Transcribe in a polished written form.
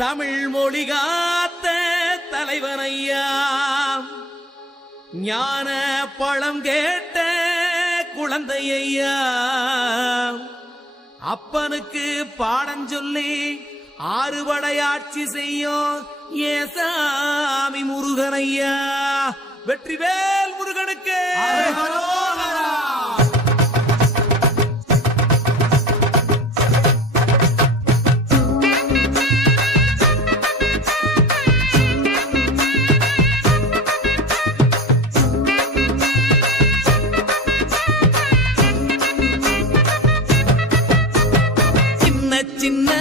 தமிழ் மொழி காத்த தலைவனையா, ஞான பழம் கேட்ட குழந்தையா, அப்பனுக்கு பாடம் சொல்லி ஆறுபடையாட்சி செய்யும் ஏசாமி முருகனையா. வெற்றிவேல் முருகனுக்கு. சின்ன